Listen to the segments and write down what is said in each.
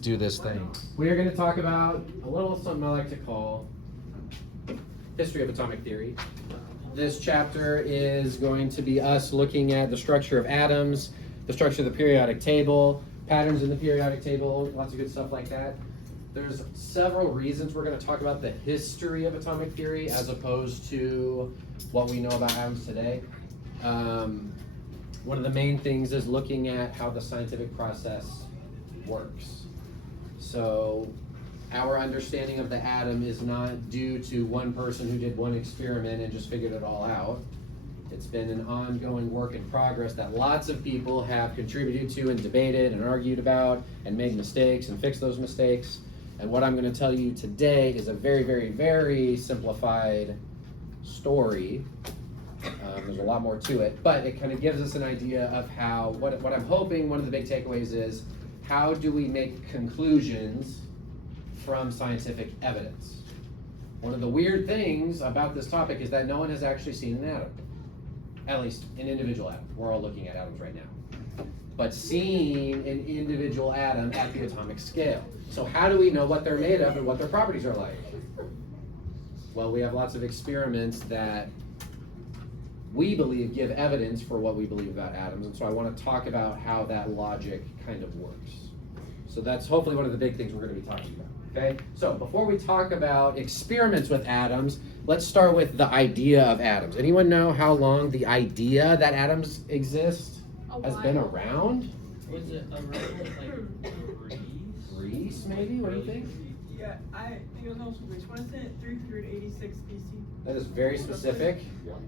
Do this thing. We are going to talk about a little something I like to call history of atomic theory. This chapter is going to be us looking at the structure of atoms, the structure of the periodic table, patterns in the periodic table, lots of good stuff like that. There's several reasons we're going to talk about the history of atomic theory as opposed to what we know about atoms today. One of the main things is looking at how the scientific process works. So our understanding of the atom is not due to one person who did one experiment and just figured it all out. It's been an ongoing work in progress that lots of people have contributed to and debated and argued about and made mistakes and fixed those mistakes. And what I'm going to tell you today is a very, very, very simplified story. There's a lot more to it, but it kind of gives us an idea of how, what I'm hoping one of the big takeaways is, how do we make conclusions from scientific evidence? One of the weird things about this topic is that no one has actually seen an atom, at least an individual atom. We're all looking at atoms right now. But seeing an individual atom at the atomic scale. So how do we know what they're made of and what their properties are like? Well, we have lots of experiments that we believe give evidence for what we believe about atoms, and so I want to talk about how that logic kind of works. So that's hopefully one of the big things we're going to be talking about, okay? So before we talk about experiments with atoms, let's start with the idea of atoms. Anyone know how long the idea that atoms exist has been around? Was it around like Greece, maybe? What do you think? Yeah, I think it was also Greece. Wasn't it 386 BC? That is very specific.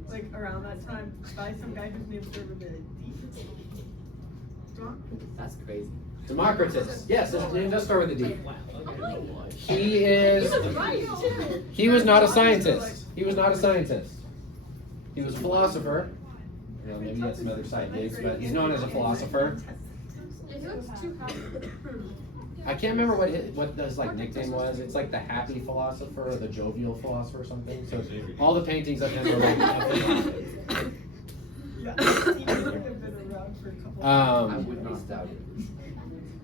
Like around that time, by some guy whose name started with a D. That's crazy. Democritus. Yes, his name does start with a D. wow, okay. He was not a scientist. He was not a scientist. He was a philosopher. You know, maybe he had some other side gigs, but he's known as a philosopher. I can't remember what his like nickname was. It's like the happy philosopher or the jovial philosopher or something. So all the paintings of him are like Yeah, he could have been around for a couple I would not doubt it.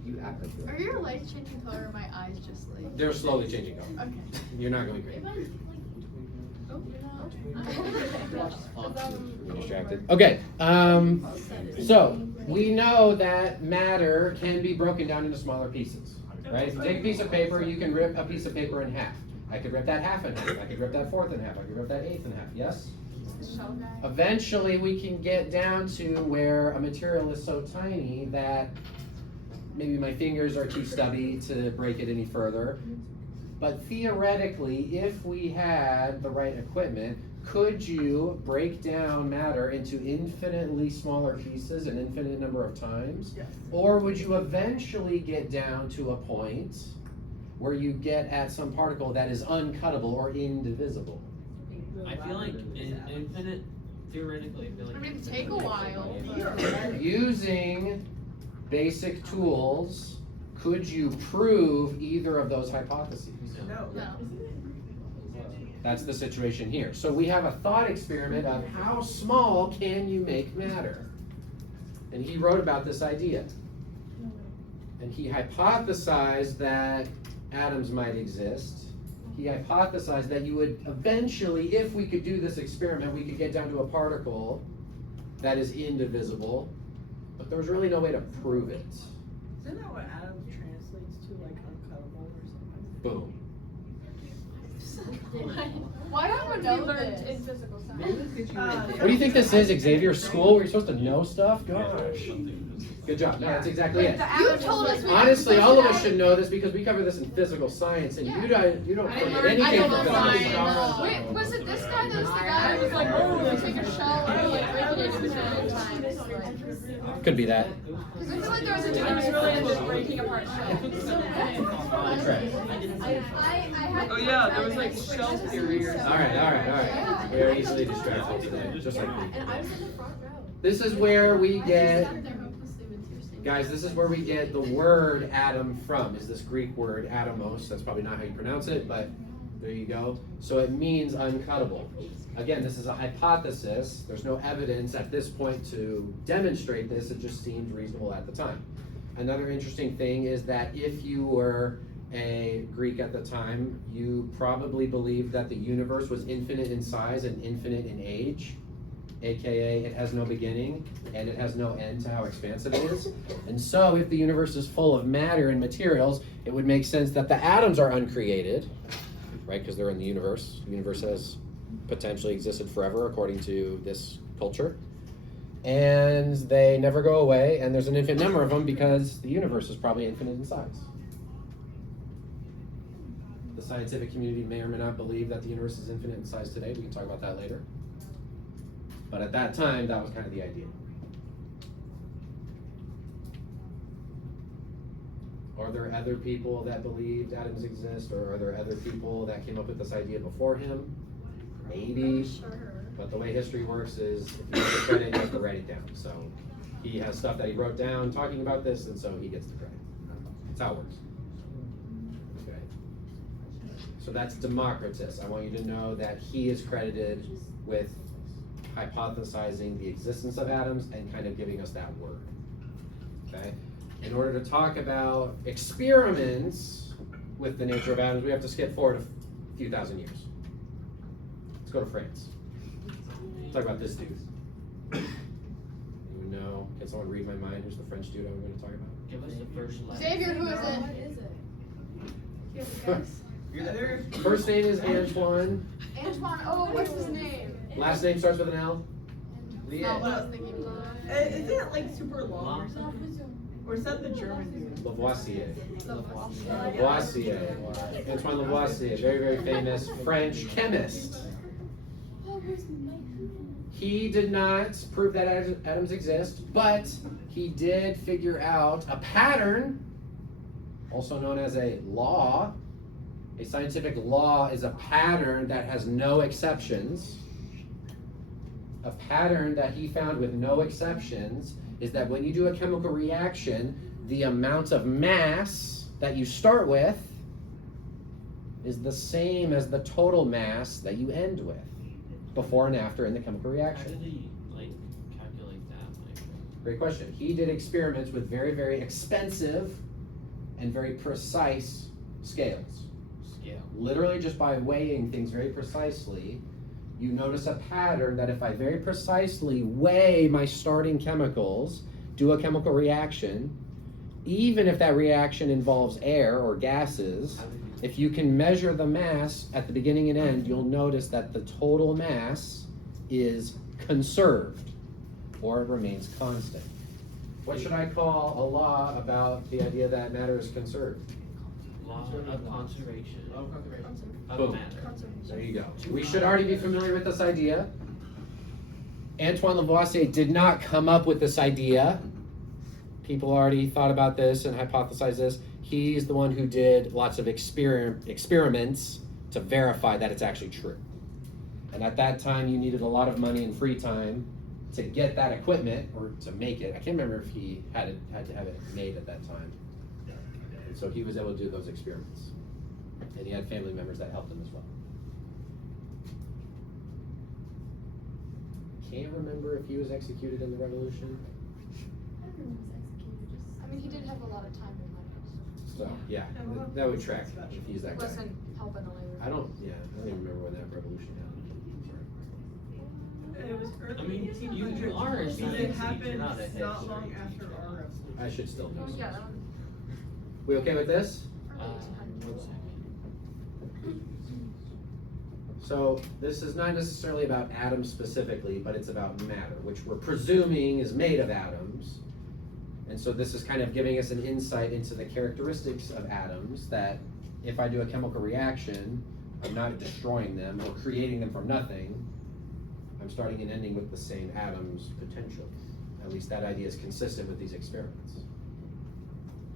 You act like that. Are your lights changing color or my eyes just like? they're slowly changing color. Okay. You're not going crazy. Oh, you're not. You're distracted. Okay. So we know that matter can be broken down into smaller pieces, right? If you take a piece of paper, you can rip a piece of paper in half. I could rip that half in half. I could rip that fourth in half. I could rip that eighth in half. Yes? Eventually, we can get down to where a material is so tiny that maybe my fingers are too stubby to break it any further. But theoretically, if we had the right equipment, could you break down matter into infinitely smaller pieces an infinite number of times? Yes. Or would you eventually get down to a point where you get at some particle that is uncuttable or indivisible? I feel like infinite, theoretically, I feel like I mean, take a while. Using basic tools, could you prove either of those hypotheses? No. No. That's the situation here. So we have a thought experiment of how small can you make matter? And he wrote about this idea. And he hypothesized that atoms might exist. He hypothesized that you would eventually, if we could do this experiment, we could get down to a particle that is indivisible, but there was really no way to prove it. Isn't that what atom translates to, like uncuttable or something? Boom. Why don't we know this? Maybe could you What do you think this is, Xavier? School where you're supposed to know stuff? Gosh. Good job. No, that's exactly it. You told us. Honestly, all of us should know this because we cover this in physical science, and you don't I forget learned- I anything don't from know physical science. science. Wait, was it this guy that was the guy who was like, oh, we take a shell and like break it into million times? Like, Could be that. because I feel like there was a time really into breaking apart shells. Right. Oh yeah, there was like shell theory or something. All right. Very easily distracted today, just like me. And I was in the front row. This is where we get, Sat there hopelessly with tears stained guys, this is where we get the word atom from, is this Greek word atomos. That's probably not how you pronounce it, but there you go. So it means uncuttable. Again, this is a hypothesis. There's no evidence at this point to demonstrate this. It just seemed reasonable at the time. Another interesting thing is that if you were a Greek at the time, you probably believed that the universe was infinite in size and infinite in age, aka it has no beginning and it has no end to how expansive it is. And so if the universe is full of matter and materials, it would make sense that the atoms are uncreated, right? Because they're in the universe. The universe has potentially existed forever according to this culture. And they never go away, and there's an infinite number of them because the universe is probably infinite in size. The scientific community may or may not believe that the universe is infinite in size today. We can talk about that later. But at that time, that was kind of the idea. Are there other people that believed atoms exist, or are there other people that came up with this idea before him? Maybe. But the way history works is, if you get the credit, you have to write it down. So he has stuff that he wrote down talking about this, and so he gets the credit. That's how it works. Okay. So that's Democritus. I want you to know that he is credited with hypothesizing the existence of atoms and kind of giving us that word. Okay. In order to talk about experiments with the nature of atoms, we have to skip forward a few thousand years. Let's go to France. Talk about this dude. You know, can someone read my mind? Who's the French dude I'm going to talk about? Give us the first letter. Xavier, who is What it? is it? Do you have a guess? First name is Antoine. Antoine. Oh, what's his name? Last name starts with an L. Not Liet. what I was thinking. Isn't it like super long or something? Or is that the German dude? Lavoisier. Lavoisier. Lavoisier. Antoine Lavoisier, very, very famous French chemist. He did not prove that atoms exist, but he did figure out a pattern, also known as a law. A scientific law is a pattern that has no exceptions. A pattern that he found with no exceptions is that when you do a chemical reaction, the amount of mass that you start with is the same as the total mass that you end with, before and after in the chemical How reaction. did he calculate that? Great question. He did experiments with very, very expensive and very precise scales. Scale. Literally just by weighing things very precisely, you notice a pattern that if I very precisely weigh my starting chemicals, do a chemical reaction, even if that reaction involves air or gases, if you can measure the mass at the beginning and end, you'll notice that the total mass is conserved, or it remains constant. What should I call a law about the idea that matter is conserved? Law of conservation of Boom. matter. There you go. We should already be familiar with this idea. Antoine Lavoisier did not come up with this idea. People already thought about this and hypothesized this. He's the one who did lots of experiments to verify that it's actually true. And at that time, you needed a lot of money and free time to get that equipment or to make it. I can't remember if he had to have it made at that time. And so he was able to do those experiments. And he had family members that helped him as well. Can't remember if he was executed in the revolution. I don't know if he was executed. I mean, he did have a lot of time and money. So yeah, that would track if he's that guy. Wasn't helping the labor. I don't even remember when that revolution happened. It was early. I mean, you 1800s. are a It scientist, happened you're not a not long history. after our revolution. I should still know. Oh, yeah, that some. was We okay with this? early One 1800s. second. So this is not necessarily about atoms specifically, but it's about matter, which we're presuming is made of atoms. And so this is kind of giving us an insight into the characteristics of atoms, that if I do a chemical reaction, I'm not destroying them or creating them from nothing. I'm starting and ending with the same atoms potential. At least that idea is consistent with these experiments.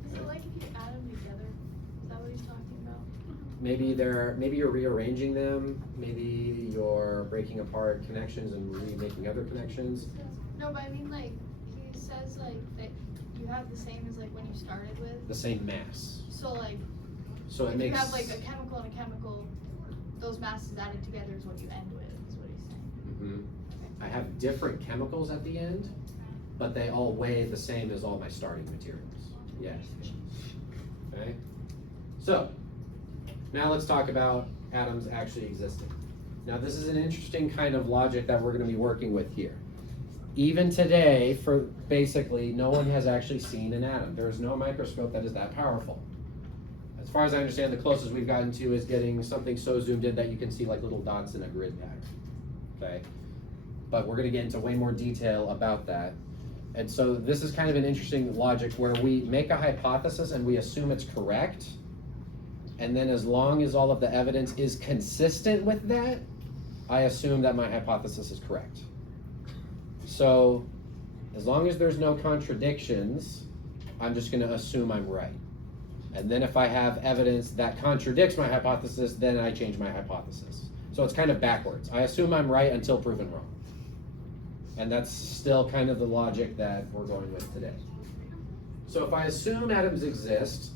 Is it like if you add them together? Is that what he's talking about? Maybe you're rearranging them, maybe you're breaking apart connections and remaking other connections. No, but I mean like, he says like that you have the same as like when you started with. The same mass. So like, So it if makes. you have like a chemical and a chemical, those masses added together is what you end with, is what he's saying. I have different chemicals at the end, but they all weigh the same as all my starting materials. Yes. Okay? So, now let's talk about atoms actually existing. Now this is an interesting kind of logic that we're going to be working with here. Even today, for basically, no one has actually seen an atom. There is no microscope that is that powerful. As far as I understand, the closest we've gotten to is getting something so zoomed in that you can see like little dots in a grid pattern. Okay? But we're going to get into way more detail about that. And so this is kind of an interesting logic where we make a hypothesis and we assume it's correct. And then as long as all of the evidence is consistent with that, I assume that my hypothesis is correct. So as long as there's no contradictions, I'm just going to assume I'm right. And then if I have evidence that contradicts my hypothesis, then I change my hypothesis. So it's kind of backwards. I assume I'm right until proven wrong. And that's still kind of the logic that we're going with today. So if I assume atoms exist,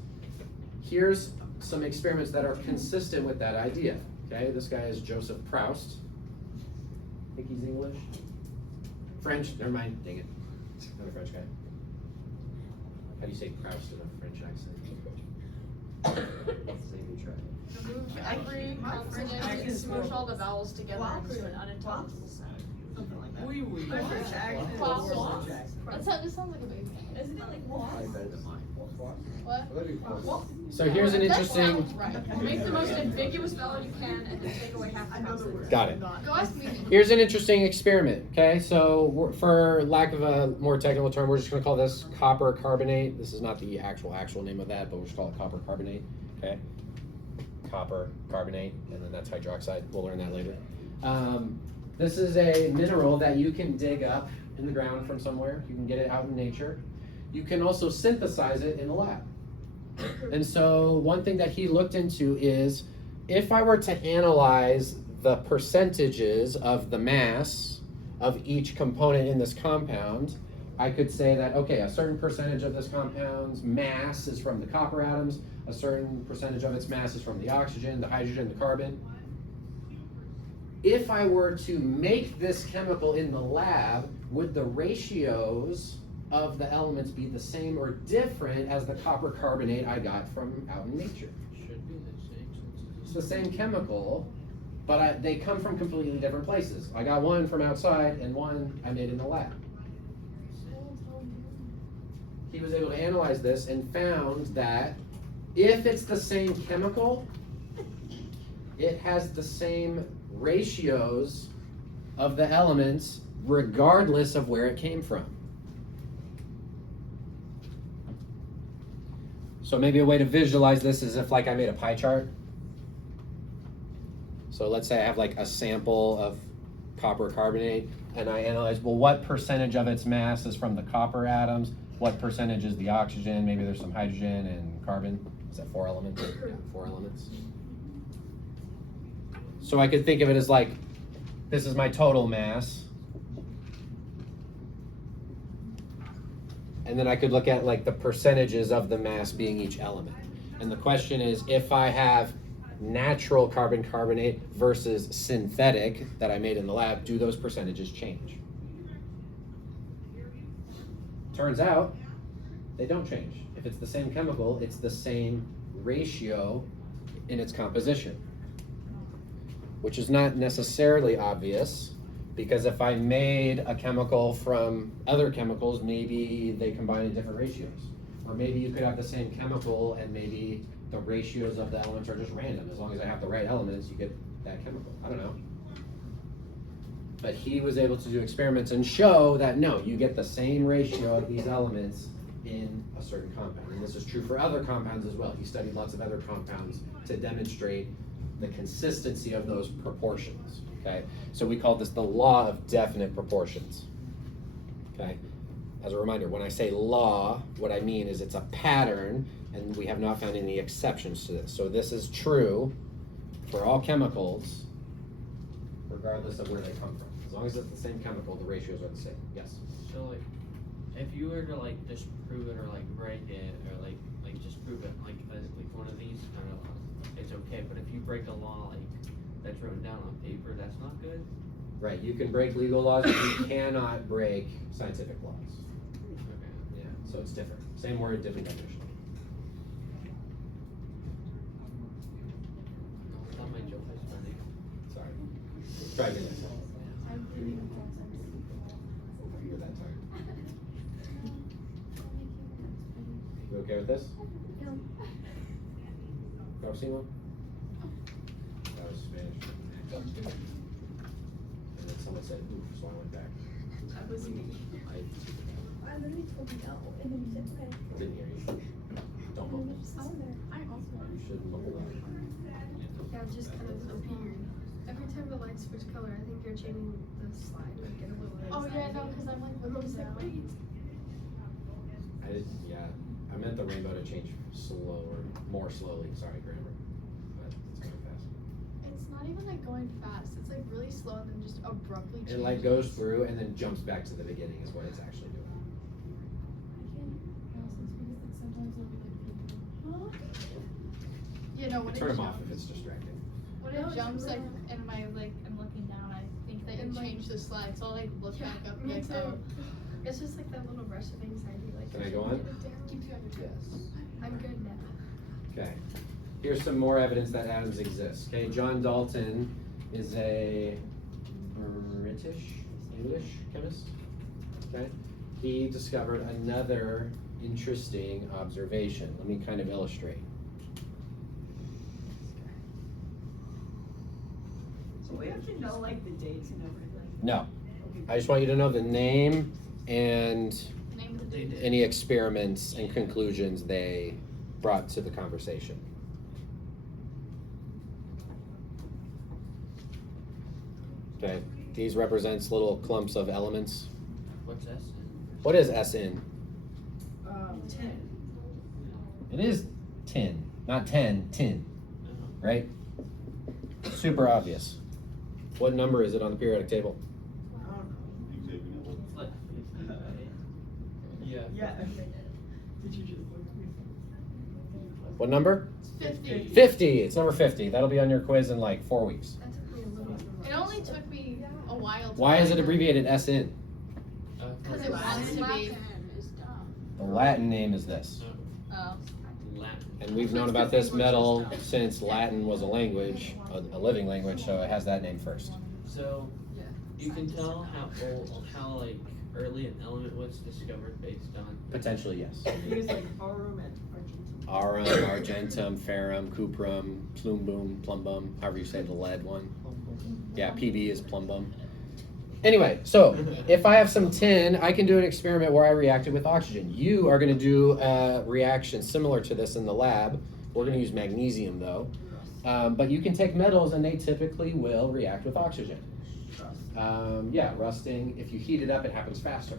here's some experiments that are consistent with that idea. Okay, this guy is Joseph Proust. I think he's English. French, never mind, dang it. Another French guy. How do you say Proust in a French accent? Same you try. Remove every consonant and smoosh all the vowels together into an unintelligible sound. Something like that. Wee wee. My French accent is Wow. worse than Jackson. That sounds like a baby. Isn't it like Probably better than mine. What? So here's an That interesting. sounds right. Make the most ambiguous vowel you can and then take away half the consonant. Got it. Go ask me. Here's an interesting experiment, okay? So for lack of a more technical term, we're just gonna call this copper carbonate. This is not the actual name of that, but we'll just call it copper carbonate, okay? Copper carbonate, and then that's hydroxide. We'll learn that later. This is a mineral that you can dig up in the ground from somewhere. You can get it out in nature. You can also synthesize it in a lab. And so one thing that he looked into is if I were to analyze the percentages of the mass of each component in this compound, I could say that, okay, a certain percentage of this compound's mass is from the copper atoms, a certain percentage of its mass is from the oxygen, the hydrogen, the carbon. If I were to make this chemical in the lab, would the ratios of the elements be the same or different as the copper carbonate I got from out in nature? Should be the same. It's the same chemical, but they come from completely different places. I got one from outside and one I made in the lab. He was able to analyze this and found that if it's the same chemical, it has the same ratios of the elements regardless of where it came from. So maybe a way to visualize this is if like I made a pie chart. So let's say I have like a sample of copper carbonate and I analyze, well, what percentage of its mass is from the copper atoms? What percentage is the oxygen? Maybe there's some hydrogen and carbon. Is that 4 elements? Yeah, 4 elements. So I could think of it as like, this is my total mass. And then I could look at like the percentages of the mass being each element. And the question is, if I have natural carbon carbonate versus synthetic that I made in the lab, do those percentages change? Turns out, they don't change. If it's the same chemical, it's the same ratio in its composition. Which is not necessarily obvious, because if I made a chemical from other chemicals, maybe they combine in different ratios. Or maybe you could have the same chemical and maybe the ratios of the elements are just random. As long as I have the right elements, you get that chemical. I don't know. But he was able to do experiments and show that no, you get the same ratio of these elements in a certain compound. And this is true for other compounds as well. He studied lots of other compounds to demonstrate the consistency of those proportions. Okay, so we call this the law of definite proportions. Okay, as a reminder, when I say law, what I mean is it's a pattern, and we have not found any exceptions to this. So this is true for all chemicals, regardless of where they come from. As long as it's the same chemical, the ratios are the same. Yes. So like, if you were to like disprove it or like break it or like just prove it like one of these kind of it's okay. But if you break a law like that's written down on paper, that's not good. Right. You can break legal laws, but you cannot break scientific laws. Okay. Yeah. So it's different. Same word, different definition. Try again next time. If you're that tired. You okay with this? Próximo? That was Spanish. And then someone said oof, so I went back. That was me. I literally told you no, and then you said okay. Didn't hear you. Don't mumble. I also. You shouldn't mumble that. Yeah, just kind of appeared. Every time the lights switch color, I think you're changing the slide or get a little. Oh yeah, no, because I'm like looking down. I meant the rainbow to change slower, more slowly. Sorry, grammar. But it's going fast. It's not even like going fast. It's like really slow and then just abruptly changes. It like goes through and then jumps back to the beginning is what it's actually doing. You know, when Turn it them off jumps, if it's distracting. when it jumps like in my like I'm looking down, I think that it changed the slide, so I'll like look back up and like, oh. It's just like that little rush of anxiety. Like, Can I go on? Keeps you on your toes. Yes. I'm good now. Okay. Here's some more evidence that atoms exist. Okay, John Dalton is a English chemist. Okay. He discovered another interesting observation. Let me kind of illustrate. So we have to know like the dates and everything. No. I just want you to know the name and Name of the They day. did. any experiments and conclusions they brought to the conversation. Okay, these represents little clumps of elements. What's S? What is SN? 10. It is tin, not 10, tin, right? Super obvious. What number is it on the periodic table? I don't know. Yeah. Yeah. Did you just look at me? What number? 50. 50, it's number 50. That'll be on your quiz in like 4 weeks. That took me a little. It only took me a while. To Why is it find abbreviated SN? Because it wants to be. The Latin name is this. Oh. Latin. And we've known about this metal since Latin was a language, a living language, so it has that name first. So Yeah. you can tell how like early an element was discovered based on. Potentially, yes. He was like Aurum and Argentina. Aurum, argentum, ferrum, cuprum, plumbum, plumbum, however you say the lead one. Yeah, PB is plumbum. Anyway, so if I have some tin, I can do an experiment where I react it with oxygen. You are going to do a reaction similar to this in the lab. We're going to use magnesium though. But you can take metals and they typically will react with oxygen. Yeah, rusting. If you heat it up, it happens faster.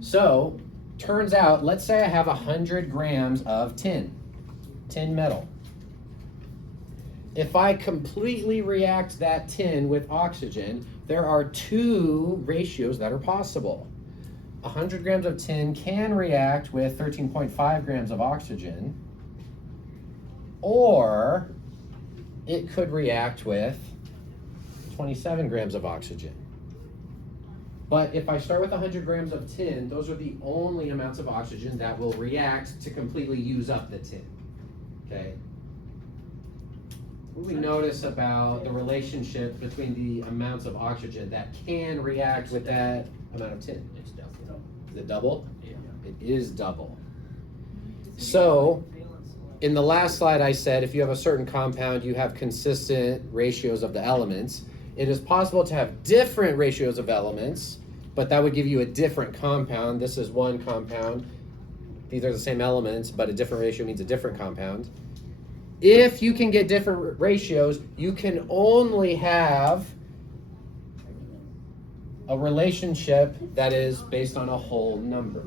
So, turns out, let's say I have 100 grams of tin metal. If I completely react that tin with oxygen, there are two ratios that are possible. 100 grams of tin can react with 13.5 grams of oxygen, or it could react with 27 grams of oxygen. But if I start with 100 grams of tin, those are the only amounts of oxygen that will react to completely use up the tin. Okay? What do we notice about the relationship between the amounts of oxygen that can react with that amount of tin? It's double. Is it double? Yeah. It is double. So, in the last slide I said if you have a certain compound, you have consistent ratios of the elements. It is possible to have different ratios of elements, but that would give you a different compound. This is one compound. These are the same elements, but a different ratio means a different compound. If you can get different ratios, you can only have a relationship that is based on a whole number.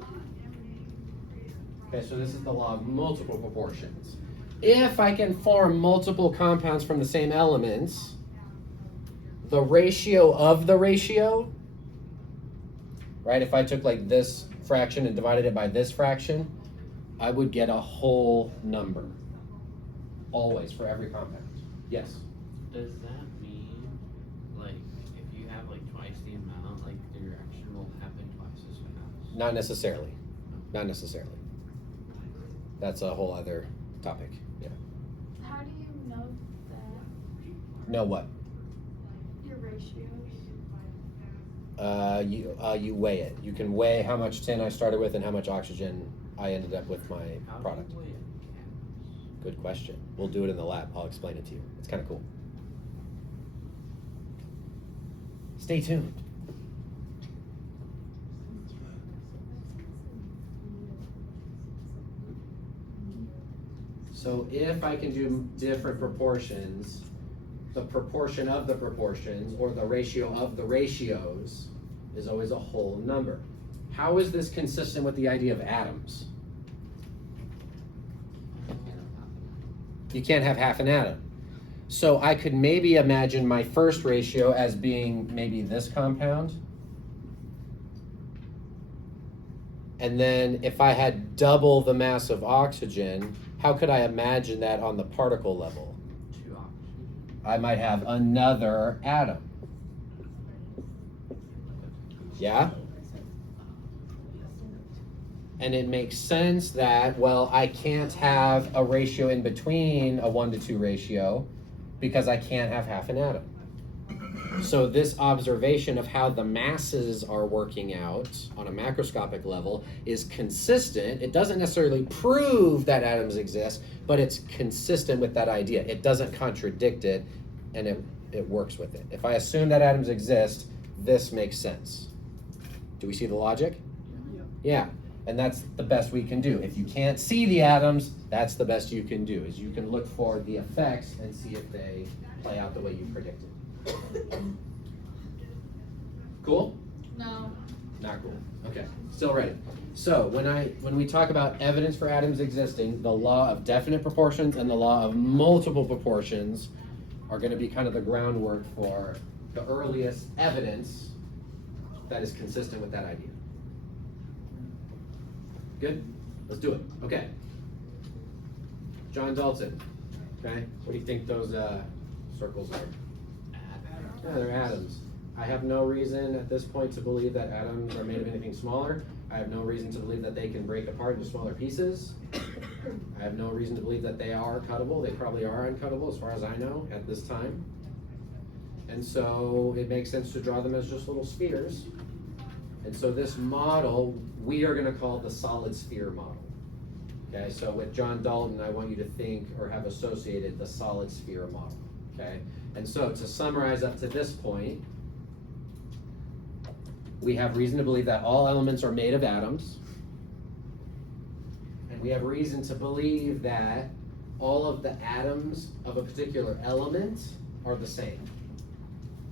Okay, so this is the law of multiple proportions. If I can form multiple compounds from the same elements, the ratio of the ratio, right? If I took like this fraction and divided it by this fraction, I would get a whole number. Always, for every compound. Yes? Does that mean like if you have like twice the amount, like the reaction will happen twice as fast? Not necessarily. Not necessarily. That's a whole other topic. Yeah. How do you know that Know what? your ratio ratios? You weigh it. You can weigh how much tin I started with and how much oxygen I ended up with my How do product. you weigh it? Good question. We'll do it in the lab. I'll explain it to you. It's kind of cool. Stay tuned. So if I can do different proportions, the proportion of the proportions or the ratio of the ratios is always a whole number. How is this consistent with the idea of atoms? You can't have half an atom. So I could maybe imagine my first ratio as being maybe this compound. And then if I had double the mass of oxygen, how could I imagine that on the particle level? 2 oxygen. I might have another atom. Yeah? And it makes sense that, well, I can't have a ratio in between a 1-to-2 ratio because I can't have half an atom. So this observation of how the masses are working out on a macroscopic level is consistent. It doesn't necessarily prove that atoms exist, but it's consistent with that idea. It doesn't contradict it, and it works with it. If I assume that atoms exist, this makes sense. Do we see the logic? Yeah. And that's the best we can do. If you can't see the atoms, that's the best you can do, is you can look for the effects and see if they play out the way you predicted. Cool? No. Not cool. Okay, still ready. So when we talk about evidence for atoms existing, the law of definite proportions and the law of multiple proportions are going to be kind of the groundwork for the earliest evidence that is consistent with that idea. Good? Let's do it. Okay. John Dalton. Okay? What do you think those circles are? Yeah, they're atoms. I have no reason at this point to believe that atoms are made of anything smaller. I have no reason to believe that they can break apart into smaller pieces. I have no reason to believe that they are cuttable. They probably are uncuttable as far as I know at this time. And so it makes sense to draw them as just little spheres. And so this model, we are going to call the solid sphere model. Okay, so with John Dalton, I want you to think or have associated the solid sphere model. Okay, and so to summarize up to this point, we have reason to believe that all elements are made of atoms. And we have reason to believe that all of the atoms of a particular element are the same.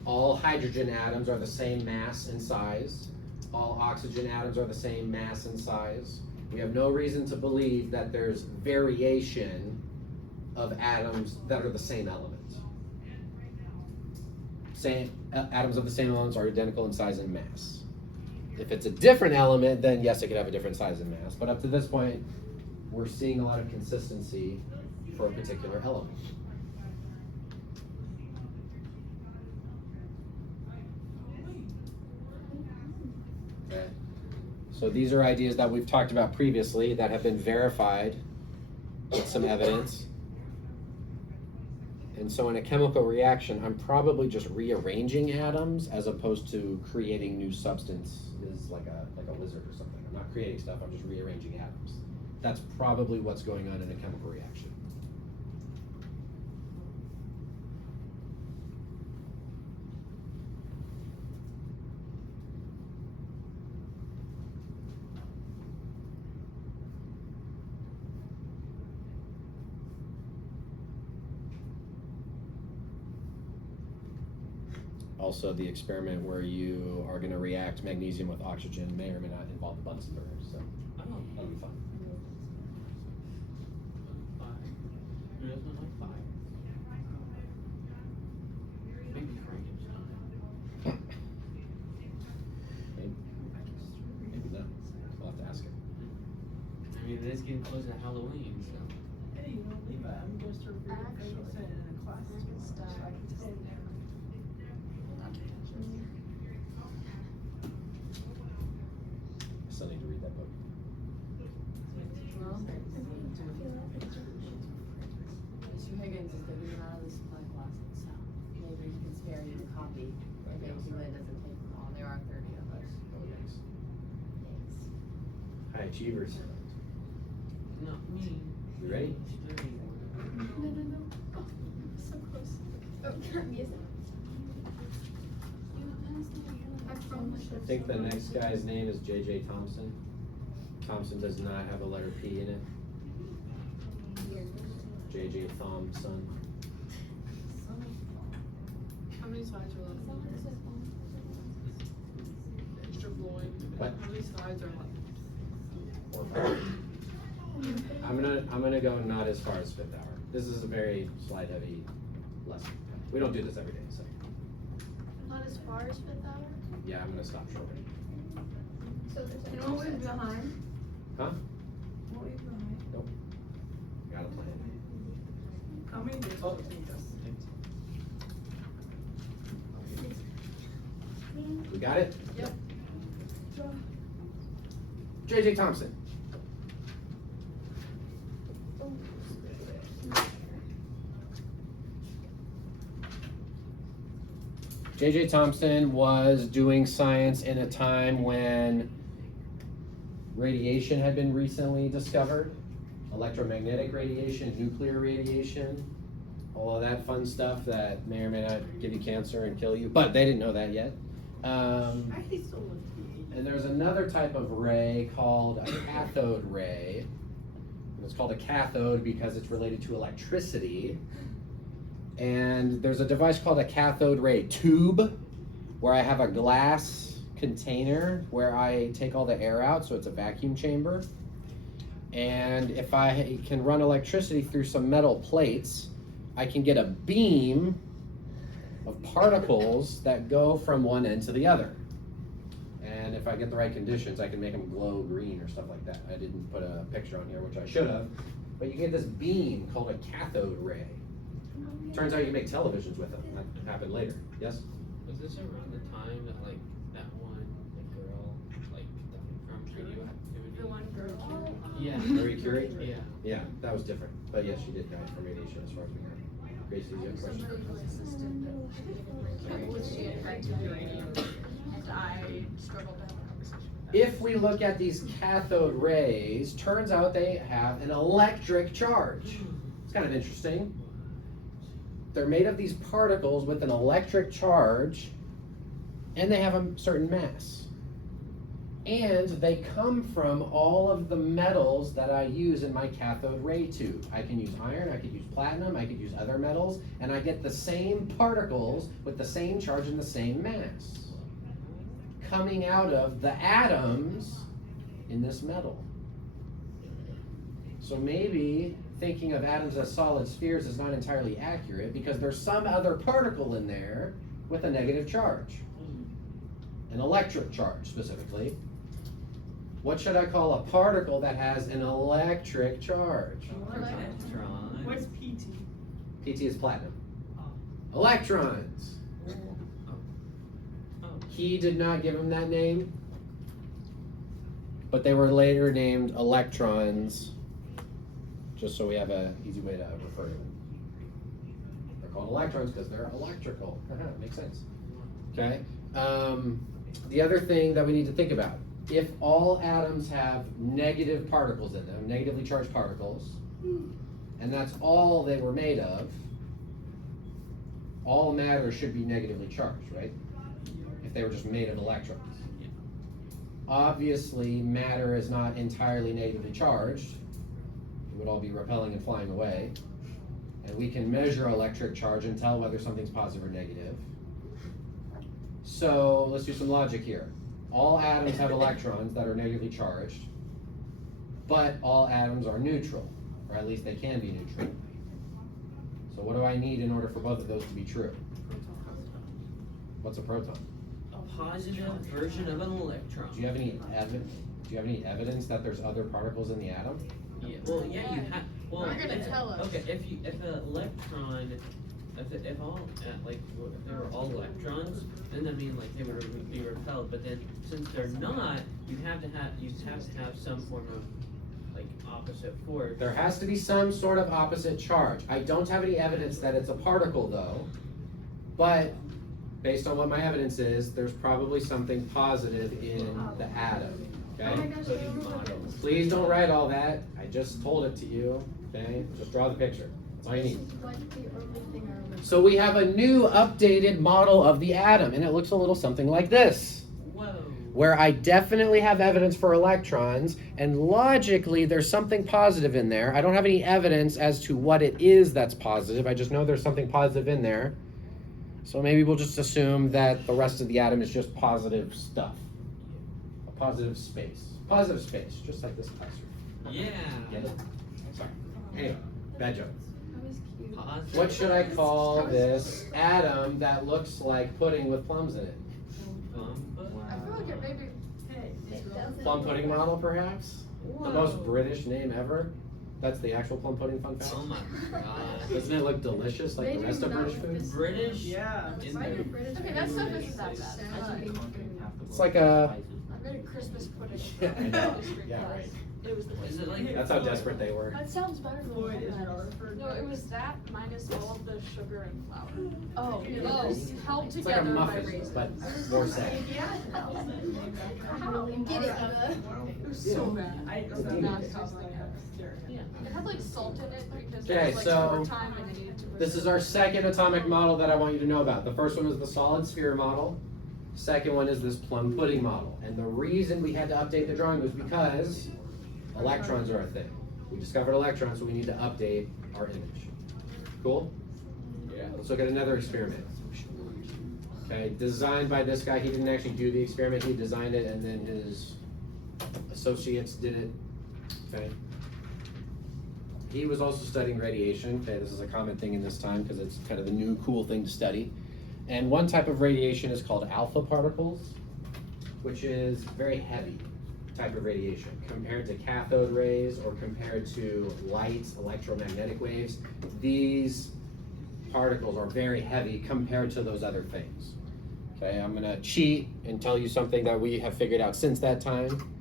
All hydrogen atoms are the same mass and size. All oxygen atoms are the same mass and size. We have no reason to believe that there's variation of atoms that are the same element. Atoms of the same elements are identical in size and mass. If it's a different element, then yes, it could have a different size and mass. But up to this point, we're seeing a lot of consistency for a particular element. Okay. So these are ideas that we've talked about previously that have been verified with some evidence. And so in a chemical reaction, I'm probably just rearranging atoms as opposed to creating new substances like a wizard or something. I'm not creating stuff, I'm just rearranging atoms. That's probably what's going on in a chemical reaction. Also, the experiment where you are going to react magnesium with oxygen may or may not involve the Bunsen burner, so Oh, that'll be fun. fire. Who doesn't like fire? Maybe Frankenstein. Maybe not. We'll have to ask him. I mean, it is getting close to Halloween, so. Hey, you know, Levi, I'm going to start reading Frankenstein in a class tomorrow, so I can tell you. I still need to read that book. Mr. Higgins is going to be out of the supply closet, so maybe he can spare you a copy. Thank you, it doesn't take them all, there are 30 of us. High achievers. Not me. You ready? No, no, no. Oh, so close. Oh, music. I promise. I think the next guy's name is JJ Thompson. Thompson does not have a letter P in it. JJ Thompson. How many sides are left? Extra Floyd. What? How many sides are left? Or four. I'm gonna go not as far as Fifth Hour. This is a very slide heavy lesson. We don't do this every day, so Not as far as Fifth Hour? yeah, I'm gonna stop short. So there's You like. know what was behind? Huh? What was behind? Got a plan. How many days do you think this? We got it? Yep. JJ Thompson. JJ Thompson was doing science in a time when radiation had been recently discovered. Electromagnetic radiation, nuclear radiation, all of that fun stuff that may or may not give you cancer and kill you, but they didn't know that yet. I still want to be. And there's another type of ray called a cathode ray. It's called a cathode because it's related to electricity. And there's a device called a cathode ray tube where I have a glass container where I take all the air out, so it's a vacuum chamber. And if I can run electricity through some metal plates, I can get a beam of particles that go from one end to the other. And if I get the right conditions, I can make them glow green or stuff like that. I didn't put a picture on here, which I should have. But you get this beam called a cathode ray. Turns out you can make televisions with them. That happened later. Yes? Was this around the time that like that one like girl like from radioactivity? The one girl. Yeah. Marie Curie? Yeah. Yeah, that was different. But yes, she did die from radiation as far as we know. Gracie, do you have a question? Somebody who assisted was she infected with radium? And I struggled to have a conversation with that. If we look at these cathode rays, turns out they have an electric charge. It's kind of interesting. They're made of these particles with an electric charge, and they have a certain mass. And they come from all of the metals that I use in my cathode ray tube. I can use iron, I could use platinum, I could use other metals, and I get the same particles with the same charge and the same mass coming out of the atoms in this metal. So maybe thinking of atoms as solid spheres is not entirely accurate because there's some other particle in there with a negative charge, an electric charge specifically. What should I call a particle that has an electric charge? Electron. What's PT? PT is platinum. Electrons. Oh. He did not give them that name, but they were later named electrons, just so we have an easy way to refer to them. They're called electrons because they're electrical. Makes sense. Okay. The other thing that we need to think about, if all atoms have negative particles in them, negatively charged particles, and that's all they were made of, all matter should be negatively charged, right? If they were just made of electrons. Obviously, matter is not entirely negatively charged. It would all be repelling and flying away. And we can measure electric charge and tell whether something's positive or negative. So let's do some logic here. All atoms have electrons that are negatively charged, but all atoms are neutral, or at least they can be neutral. So what do I need in order for both of those to be true? What's a proton? A positive version of an electron. Do you have any evidence that there's other particles in the atom? Yeah. Well, yeah, you have. Well, You're gonna tell us. Okay, if an electron, if they were all electrons, then that mean like they would be repelled. But then since they're not, you have to have some form of like opposite force. There has to be some sort of opposite charge. I don't have any evidence that it's a particle though, but based on what my evidence is, there's probably something positive in the atom, okay? Please don't write all that, I just told it to you, okay? Just draw the picture, that's all you need. So we have a new updated model of the atom, and it looks a little something like this, Whoa. where I definitely have evidence for electrons, and logically there's something positive in there. I don't have any evidence as to what it is that's positive, I just know there's something positive in there. So maybe we'll just assume that the rest of the atom is just positive stuff. A positive space. Positive space, just like this classroom. Yeah. Get it? Sorry. Anyway, bad joke. That was cute. Positive. What should I call this atom that looks like pudding with plums in it? I feel like it maybe. Plum pudding model, perhaps? The most British name ever? That's the actual plum pudding fun fact? Oh my god. Doesn't it look delicious like the rest of British food? British? Yeah. In there. Okay, that stuff isn't that bad. It's like a... I made a Christmas pudding. Yeah, I know. Yeah, right. It was the Is it like? That's how desperate they were. That sounds better than Floyd is that. Rutherford. No, it was that minus all of the sugar and flour. Oh, It oh. was held It's like a together by muffin, raisins. but more sad. How? Get it, It was so bad. I don't know. Yeah. It had like salt in it because Okay, there was like so summertime and I needed to. This is our second atomic model that I want you to know about. The first one was the solid sphere model. Second one is this plum pudding model. And the reason we had to update the drawing was because electrons are a thing. We discovered electrons, so we need to update our image. Cool? Yeah. Let's look at another experiment. Okay, designed by this guy. He didn't actually do the experiment, he designed it and then his associates did it. Okay. He was also studying radiation. Okay, this is a common thing in this time because it's kind of the new cool thing to study. And one type of radiation is called alpha particles, which is very heavy type of radiation compared to cathode rays or compared to light electromagnetic waves. These particles are very heavy compared to those other things. Okay, I'm gonna cheat and tell you something that we have figured out since that time.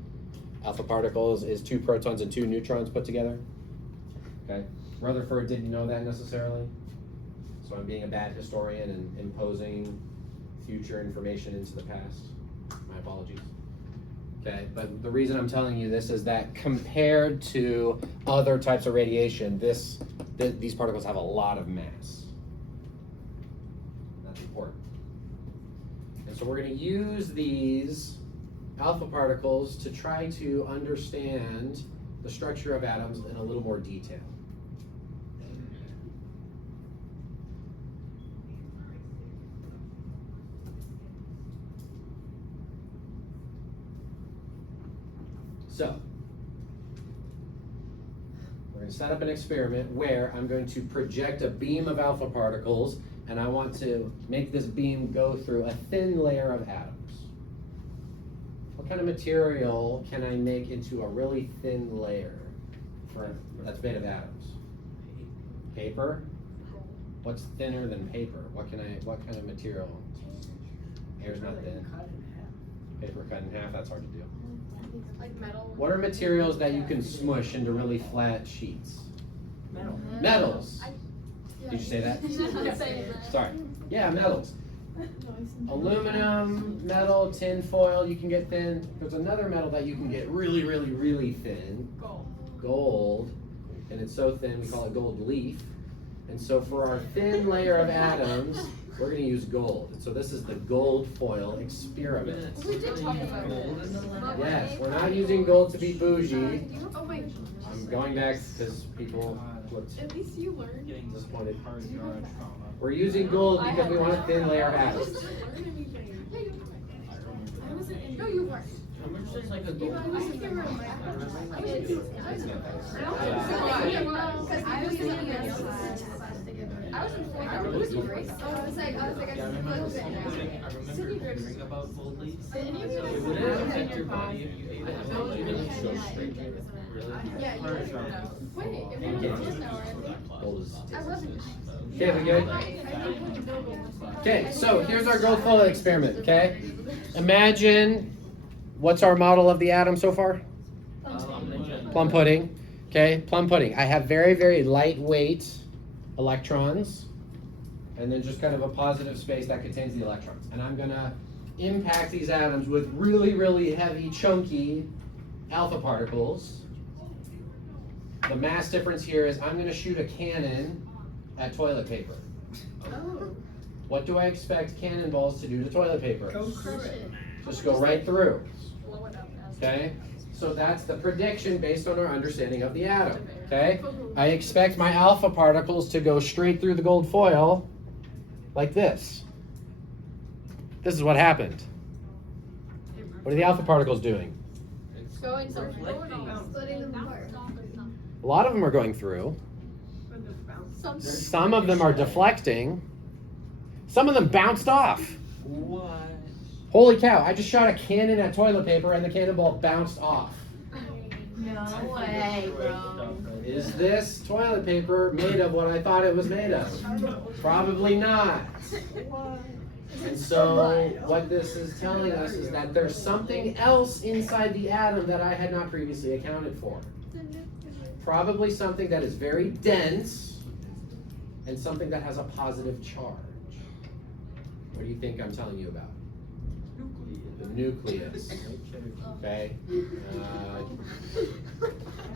Alpha particles is 2 protons and 2 neutrons put together. Okay, Rutherford didn't know that necessarily, so I'm being a bad historian and imposing future information into the past. My apologies. Okay, but the reason I'm telling you this is that compared to other types of radiation, these particles have a lot of mass. That's important. And so we're going to use these alpha particles to try to understand the structure of atoms in a little more detail. So, we're going to set up an experiment where I'm going to project a beam of alpha particles and I want to make this beam go through a thin layer of atoms. What kind of material can I make into a really thin layer that's made of atoms? Paper? What's thinner than paper? What kind of material? Air's not thin. Paper cut in half, that's hard to do. Like metal. What are materials that you can smush into really flat sheets? Metals. Did you say that? Sorry. Yeah, metals. Aluminum, metal, tin foil, you can get thin. There's another metal that you can get really, really, really thin. Gold. And it's so thin, we call it gold leaf. And so for our thin layer of atoms, we're going to use gold. And so this is the gold foil experiment. We did talk about this. Yes, we're not using gold to be bougie. Oh wait. I'm going back because people looked At least you learned. disappointed. We're using gold because we want a thin layer of atoms. No, you weren't. How much is like a gold? I was in Hearing about gold leaf? It would affect your body if you ate it. It would go straight to it. Really? Yeah, you wait, if you were just now, Gold is. I wasn't. Okay, we good? Okay, so here's our gold foil experiment, okay? Imagine, what's our model of the atom so far? Plum pudding. Okay, plum pudding. I have very, very lightweight electrons. and then just kind of a positive space that contains the electrons. And I'm gonna impact these atoms with really, really heavy, chunky alpha particles. The mass difference here is I'm gonna shoot a cannon at toilet paper. Oh. What do I expect cannonballs to do to toilet paper? Crush it. Just go right through, Blow it up as. okay? So that's the prediction based on our understanding of the atom, okay? I expect my alpha particles to go straight through the gold foil like this. This is what happened. What are the alpha particles doing? It's Going somewhere. reflecting. Splitting them apart. A lot of them are going through. Some. Some of them are deflecting. Some of them bounced off. What? Holy cow, I just shot a cannon at toilet paper and the cannonball bounced off. No way, bro. Is this toilet paper made of what I thought it was made of? Probably not. And so what this is telling us is that there's something else inside the atom that I had not previously accounted for. Probably something that is very dense and something that has a positive charge. What do you think I'm telling you about? The nucleus. Okay?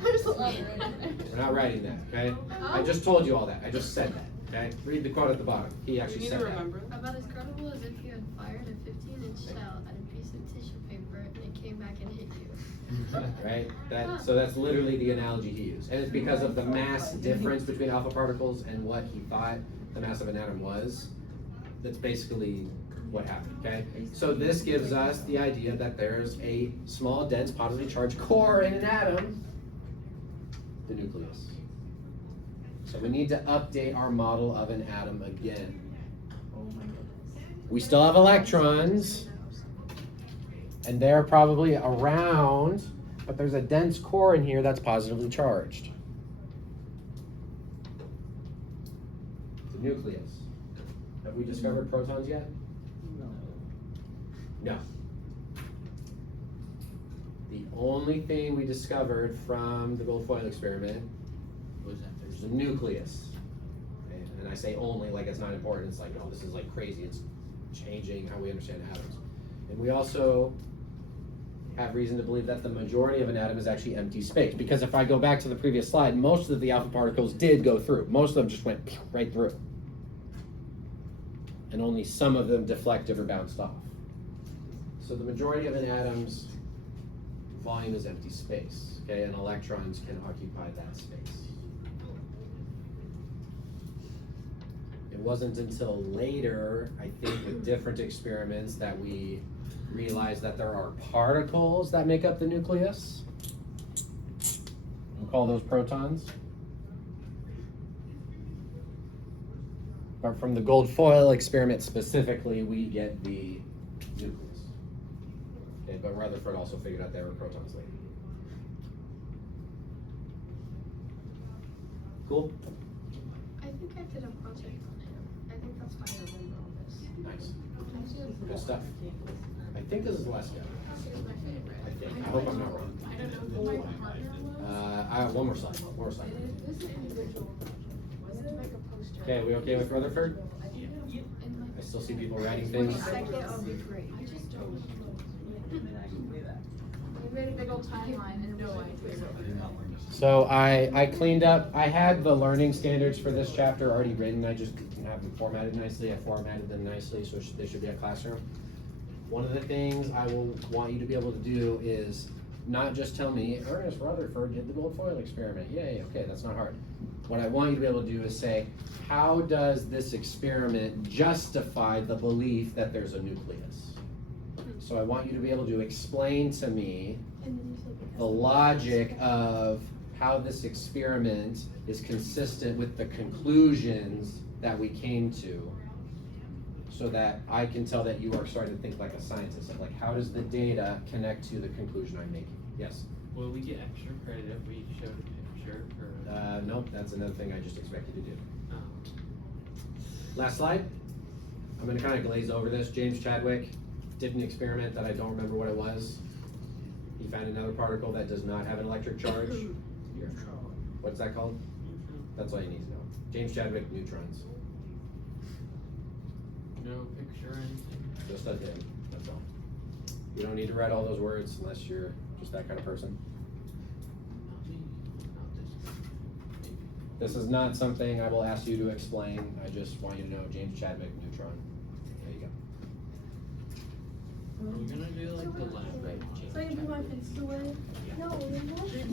There's a lot right in there. We're not writing that, okay? I just told you all that. I just said that, okay? Read the quote at the bottom. He actually said that. About as credible as if you had fired a 15-inch shell at a piece of tissue paper and it came back and hit you. Right? So that's literally the analogy he used. And it's because of the mass difference between alpha particles and what he thought the mass of an atom was. That's basically what happened, okay? So this gives us the idea that there's a small, dense, positively charged core in an atom, the nucleus. So we need to update our model of an atom again. We still have electrons, and they're probably around, but there's a dense core in here that's positively charged. The nucleus. Have we discovered protons yet? No. The only thing we discovered from the gold foil experiment Was that is the nucleus. Okay, and I say only like it's not important. It's like, oh, this is like crazy. It's changing how we understand atoms. And we also have reason to believe that the majority of an atom is actually empty space. Because if I go back to the previous slide, most of the alpha particles did go through. Most of them just went right through. And only some of them deflected or bounced off. So the majority of an atom's volume is empty space, okay? And electrons can occupy that space. It wasn't until later, I think, with different experiments that we realized that there are particles that make up the nucleus. We'll call those protons. But from the gold foil experiment specifically, we get the nucleus. Okay, but Rutherford also figured out there were protons later. Cool? I think I did a project on it. I think that's why I remember all this. Nice. Good stuff. I think this is the last guy. This is my favorite. I think. I hope I'm not wrong. I don't know who my partner was. I have one more slide. One more slide. This is individual. Was it like a poster? Okay, we okay with Rutherford? And like I still see people writing things. Second of the grade. I just don't. We made a big old timeline and no idea. So I cleaned up, I had the learning standards for this chapter already written, I just didn't have them formatted nicely, I formatted them nicely, so they should be a classroom. One of the things I will want you to be able to do is not just tell me, Ernest Rutherford did the gold foil experiment, yay, okay, that's not hard. What I want you to be able to do is say, how does this experiment justify the belief that there's a nucleus? So I want you to be able to explain to me the logic of how this experiment is consistent with the conclusions that we came to, so that I can tell that you are starting to think like a scientist. Like, how does the data connect to the conclusion I'm making? Yes? Will we get extra credit if we showed a picture or? Nope, that's another thing I just expect you to do. Oh. Last slide. I'm gonna kind of glaze over this. James Chadwick did an experiment that I don't remember what it was. He found another particle that does not have an electric charge. What's that called? That's all you need to know. James Chadwick, neutrons. No picture or anything? Just a him, that's all. You don't need to write all those words unless you're just that kind of person. Not me, not this. Maybe. This is not something I will ask you to explain, I just want you to know James Chadwick, Neutron. There you go. Are we gonna do like the lab, right? So I can put my pencil away? No,